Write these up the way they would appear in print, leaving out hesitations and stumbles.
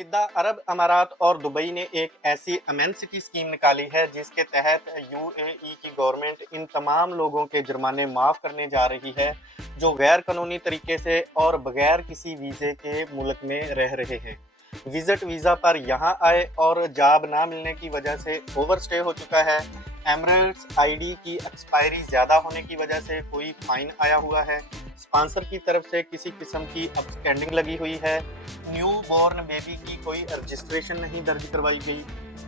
متحدہ عرب امارات اور دبئی نے ایک ایسی امینسٹی اسکیم نکالی ہے جس کے تحت یو اے ای کی گورنمنٹ ان تمام لوگوں کے جرمانے معاف کرنے جا رہی ہے جو غیر قانونی طریقے سے اور بغیر کسی ویزے کے ملک میں رہ رہے ہیں۔ وزٹ ویزا پر یہاں آئے اور جاب نہ ملنے کی وجہ سے اوور سٹے ہو چکا ہے، ایمریٹس آئی ڈی کی ایکسپائری زیادہ ہونے کی وجہ سے کوئی فائن آیا ہوا ہے، اسپانسر کی طرف سے کسی قسم کی اپسٹینڈنگ لگی ہوئی ہے، نیو بورن بیبی کی کوئی رجسٹریشن نہیں درج کروائی گئی،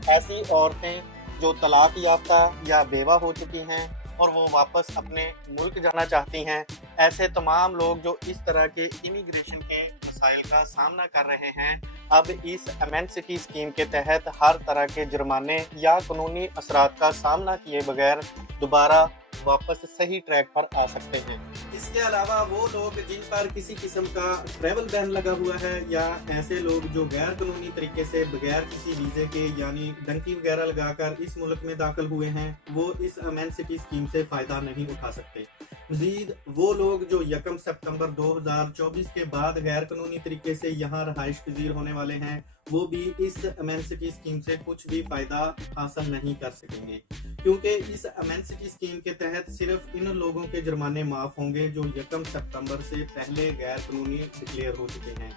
ایسی عورتیں جو طلاق یافتہ یا بیوہ ہو چکی ہیں اور وہ واپس اپنے ملک جانا چاہتی ہیں، ایسے تمام لوگ جو اس طرح کے امیگریشن کے مسائل کا سامنا کر رہے ہیں، اب اس امینسٹی اسکیم کے تحت ہر طرح کے جرمانے یا قانونی اثرات کا سامنا کیے بغیر دوبارہ واپس صحیح ٹریک پر آ سکتے ہیں۔ اس کے علاوہ وہ لوگ جن پر کسی قسم کا ٹریول بین لگا ہوا ہے یا ایسے لوگ جو غیر قانونی طریقے سے بغیر کسی ویزے کے یعنی ڈنکی وغیرہ لگا کر اس ملک میں داخل ہوئے ہیں، وہ اس امینسٹی اسکیم سے فائدہ نہیں اٹھا سکتے۔ مزید وہ لوگ جو 1 سپتمبر 2024 کے بعد غیر قانونی طریقے سے یہاں رہائش پذیر ہونے والے ہیں، وہ بھی اس امینسٹی اسکیم سے کچھ بھی فائدہ حاصل نہیں کر سکیں گے، کیونکہ اس امینسٹی اسکیم کے تحت صرف ان لوگوں کے جرمانے معاف ہوں گے جو 1 سپتمبر سے پہلے غیر قانونی ڈکلیئر ہو چکے ہیں۔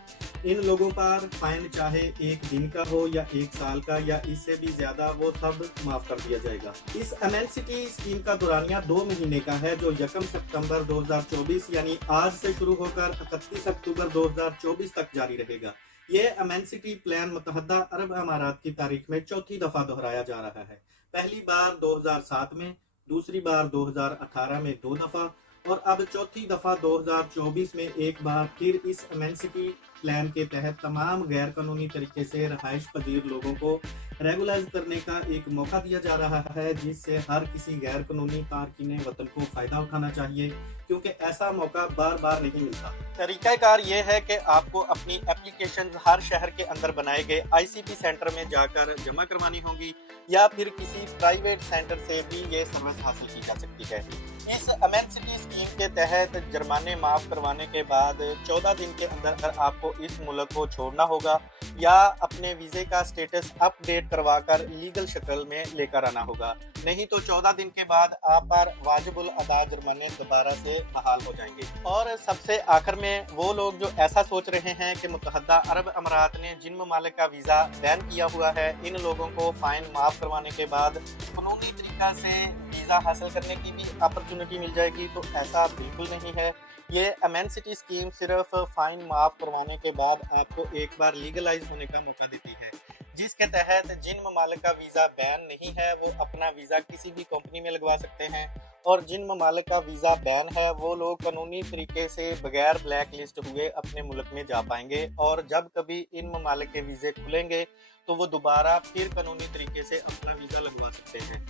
ان لوگوں پر فائن چاہے 1 دن کا ہو یا 1 سال کا یا اس سے بھی زیادہ، وہ سب معاف کر دیا جائے گا۔ اس امینسٹی اسکیم کا دورانیہ 2 مہینے کا ہے جو 1 سپتمبر 2024 یعنی آج سے شروع ہو کر 31 اکتوبر 2024 تک جاری رہے گا۔ یہ امینسٹی پلان متحدہ عرب امارات کی تاریخ میں چوتھی دفعہ دہرایا جا رہا ہے، پہلی بار 2007 میں، دوسری بار 2018 میں 2 دفعہ اور اب چوتھی دفعہ 2024 میں ایک بار پھر اس امینسٹی پلان کے تحت تمام غیر قانونی طریقے سے رہائش پذیر لوگوں کو ریگولائز کرنے کا ایک موقع دیا جا رہا ہے، جس سے ہر کسی غیر قانونی تارکین وطن کو فائدہ اٹھانا چاہیے، کیونکہ ایسا موقع بار بار نہیں ملتا۔ طریقہ کار یہ ہے کہ آپ کو اپنی اپلیکیشن ہر شہر کے اندر بنائے گئے آئی سی پی سینٹر میں جا کر جمع کروانی ہوگی یا پھر کسی پرائیویٹ سینٹر سے بھی یہ سروس حاصل کی جا سکتی ہے۔ اس امینسٹی اسکیم کے تحت جرمانے معاف کروانے کے بعد 14 دن کے اندر آپ کو اس ملک کو چھوڑنا ہوگا یا اپنے ویزے کا سٹیٹس اپ ڈیٹ کروا کر لیگل شکل میں لے کر آنا ہوگا، نہیں تو 14 دن کے بعد آپ پر واجب الادا جرمانے دوبارہ سے بحال ہو جائیں گے۔ اور سب سے آخر میں وہ لوگ جو ایسا سوچ رہے ہیں کہ متحدہ عرب امارات نے جن ممالک کا ویزا بین کیا ہوا ہے، ان لوگوں کو فائن معاف کروانے کے بعد قانونی طریقہ سے ویزا حاصل کرنے کی بھی اپرچونٹی مل جائے گی، تو ایسا بالکل نہیں ہے۔ یہ امینسٹی اسکیم صرف فائن معاف کروانے کے بعد آپ کو ایک بار لیگلائز ہونے کا موقع دیتی ہے، جس کے تحت جن ممالک کا ویزا بین نہیں ہے وہ اپنا ویزا کسی بھی کمپنی میں لگوا سکتے ہیں، اور جن ممالک کا ویزا بین ہے وہ لوگ قانونی طریقے سے بغیر بلیک لسٹ ہوئے اپنے ملک میں جا پائیں گے، اور جب کبھی ان ممالک کے ویزے کھلیں گے تو وہ دوبارہ پھر قانونی طریقے سے اپنا ویزا لگوا سکتے ہیں۔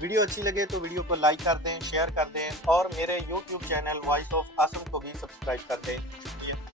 ویڈیو اچھی لگے تو ویڈیو کو لائک کر دیں، شیئر کر دیں اور میرے یوٹیوب چینل وائس آف آسم کو بھی سبسکرائب کر دیں۔ شکریہ۔